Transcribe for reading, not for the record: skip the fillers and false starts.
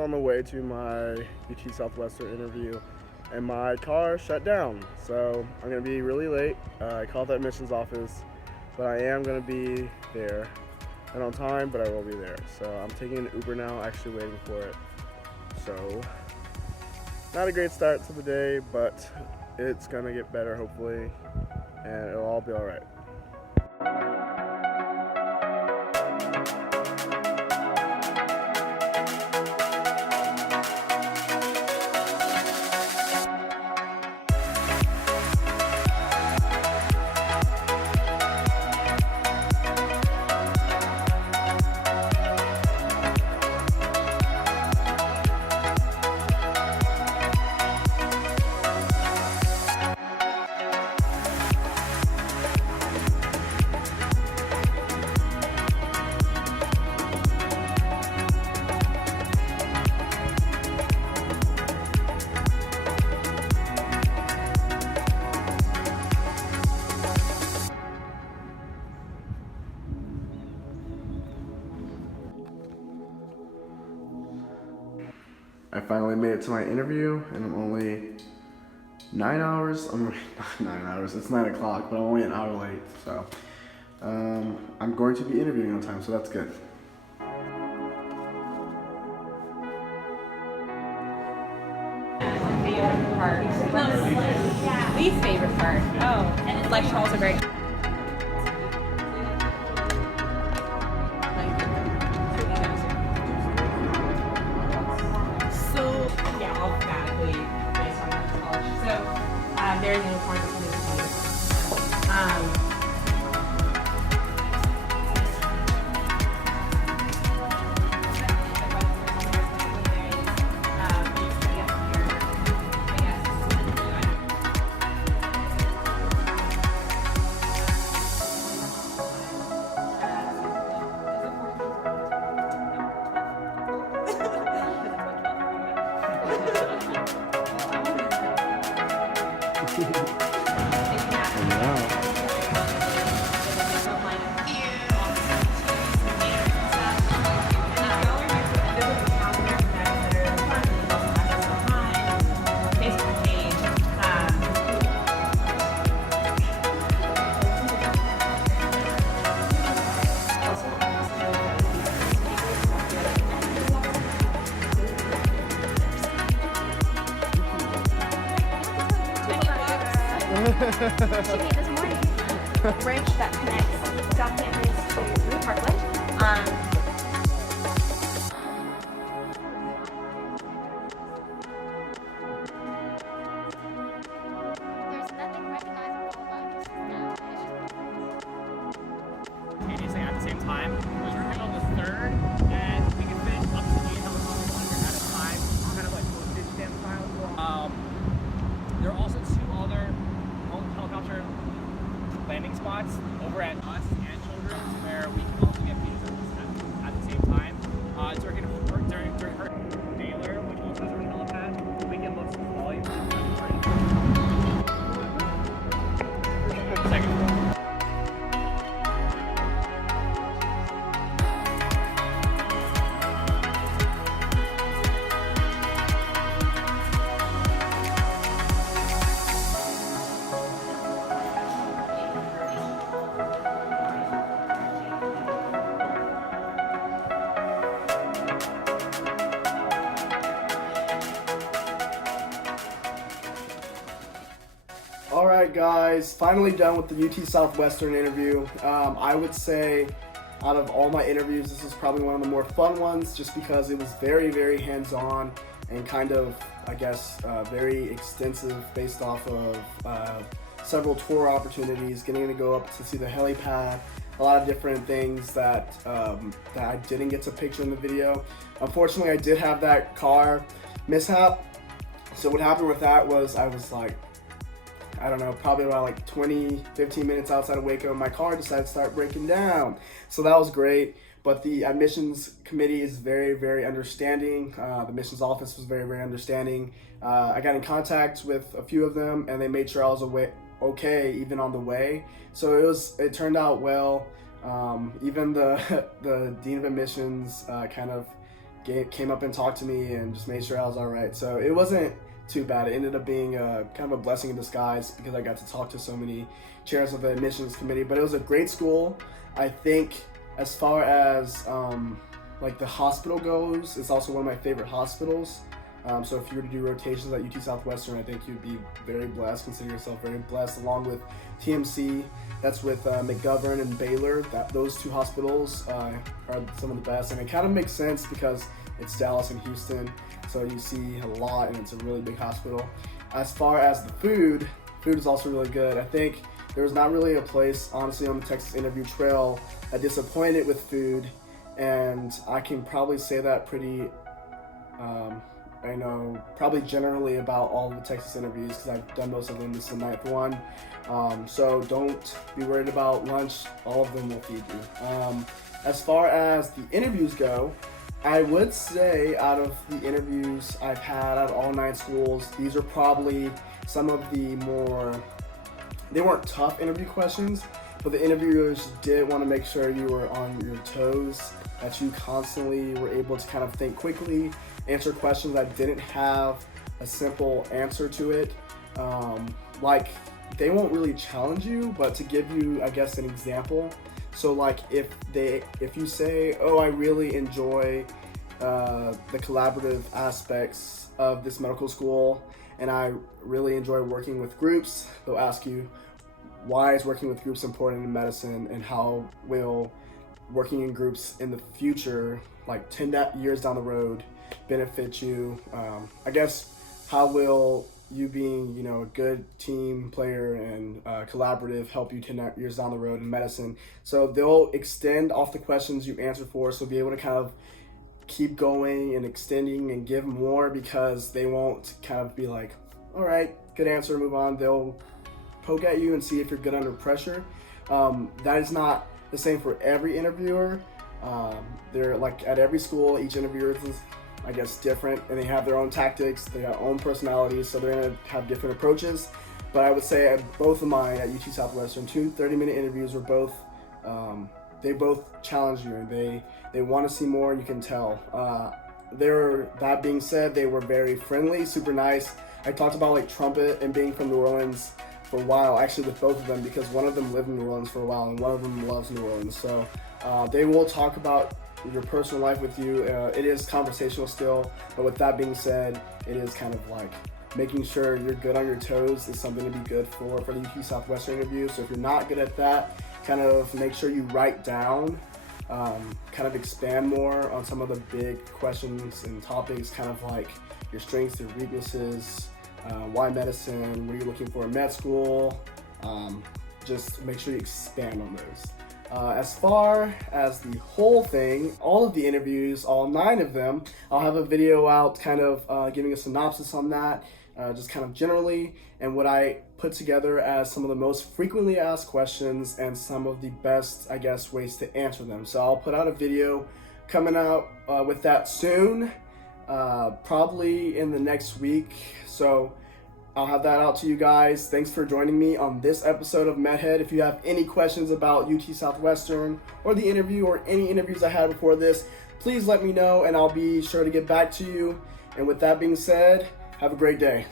on the way to my UT Southwestern interview, and my car shut down. So I'm going to be really late. I called the admissions office, but I am going to be there. And on time, but I will be there. So I'm taking an Uber now, actually waiting for it. So, not a great start to the day, but it's going to get better hopefully, and it'll all be all right. I finally made it to my interview, and I'm only 9 hours, not 9 hours, it's 9 o'clock, but I'm only an hour late, so I'm going to be interviewing on time, so that's good. Favorite part? Least favorite part? Oh, and lecture halls are very... Very uniform. She made this morning. Bridge that connects South Campus to Parkland. There's nothing recognizable about this now. Simultaneously at the same time. We're working on the third, and we can fit up to 8 helicopters at a time, kind of like postage stamp style. There are also 2 other helicopter landing spots over at us and Children's where we can also get visas at the same time. It's working during her Baylor, which also has a helipad. We can look some volume. Second floor. Alright guys, finally done with the UT Southwestern interview. I would say out of all my interviews, this is probably one of the more fun ones just because it was very, very hands-on and kind of, I guess, very extensive based off of several tour opportunities, getting to go up to see the helipad, a lot of different things that I didn't get to picture in the video. Unfortunately, I did have that car mishap. So what happened with that was I was like, I don't know, probably about like 15 minutes outside of Waco, and my car decided to start breaking down. So that was great, but the admissions committee is very, very understanding. The admissions office was very, very understanding. I got in contact with a few of them, and they made sure I was okay even on the way. So it turned out well. Even the dean of admissions kind of came up and talked to me and just made sure I was all right. So it wasn't too bad. It ended up being kind of a blessing in disguise because I got to talk to so many chairs of the admissions committee. But it was a great school. I think as far as like the hospital goes, it's also one of my favorite hospitals. So if you were to do rotations at UT Southwestern, I think you'd be very blessed. Consider yourself very blessed, along with TMC. That's with McGovern and Baylor. Those two hospitals are some of the best, and it kind of makes sense because it's Dallas and Houston, so you see a lot, and it's a really big hospital. As far as the food is also really good. I think there was not really a place, honestly, on the Texas interview trail that disappointed with food, and I can probably say that pretty. I know probably generally about all of the Texas interviews because I've done most of them. This is the 9th one. So don't be worried about lunch. All of them will feed you. As far as the interviews go, I would say out of the interviews I've had at all 9 schools, these are probably some of the more, they weren't tough interview questions, but the interviewers did want to make sure you were on your toes, that you constantly were able to kind of think quickly, answer questions that didn't have a simple answer to it. Like, they won't really challenge you, but to give you, I guess, an example. So like if you say, oh, I really enjoy the collaborative aspects of this medical school, and I really enjoy working with groups, they'll ask you, why is working with groups important in medicine, and how will working in groups in the future, like 10 years down the road, benefit you? I guess, how will you being, a good team player and collaborative help you 10 years down the road in medicine? So they'll extend off the questions you answer for, so be able to kind of keep going and extending and give more, because they won't kind of be like, all right, good answer, move on. They'll poke at you and see if you're good under pressure. That is not the same for every interviewer. They're like, at every school, each interviewer is, I guess, different, and they have their own tactics, they have their own personalities, so they're going to have different approaches. But I would say at both of mine at UT Southwestern, 2 30-minute interviews were both, they both challenge you, and they want to see more, you can tell. That being said, they were very friendly, super nice. I talked about like trumpet and being from New Orleans for a while, actually with both of them, because one of them lived in New Orleans for a while, and one of them loves New Orleans. So they will talk about your personal life with you. It is conversational still, but with that being said, it is kind of like making sure you're good on your toes is something to be good for the UT Southwestern interview. So if you're not good at that, kind of make sure you write down, kind of expand more on some of the big questions and topics, kind of like your strengths, your weaknesses, why medicine, what are you looking for in med school. Just make sure you expand on those. As far as the whole thing, all of the interviews, all 9 of them, I'll have a video out kind of giving a synopsis on that, just kind of generally, and what I put together as some of the most frequently asked questions and some of the best, I guess, ways to answer them. So I'll put out a video coming out with that soon, probably in the next week. So I'll have that out to you guys. Thanks for joining me on this episode of MedHead. If you have any questions about UT Southwestern or the interview or any interviews I had before this, please let me know and I'll be sure to get back to you. And with that being said, have a great day.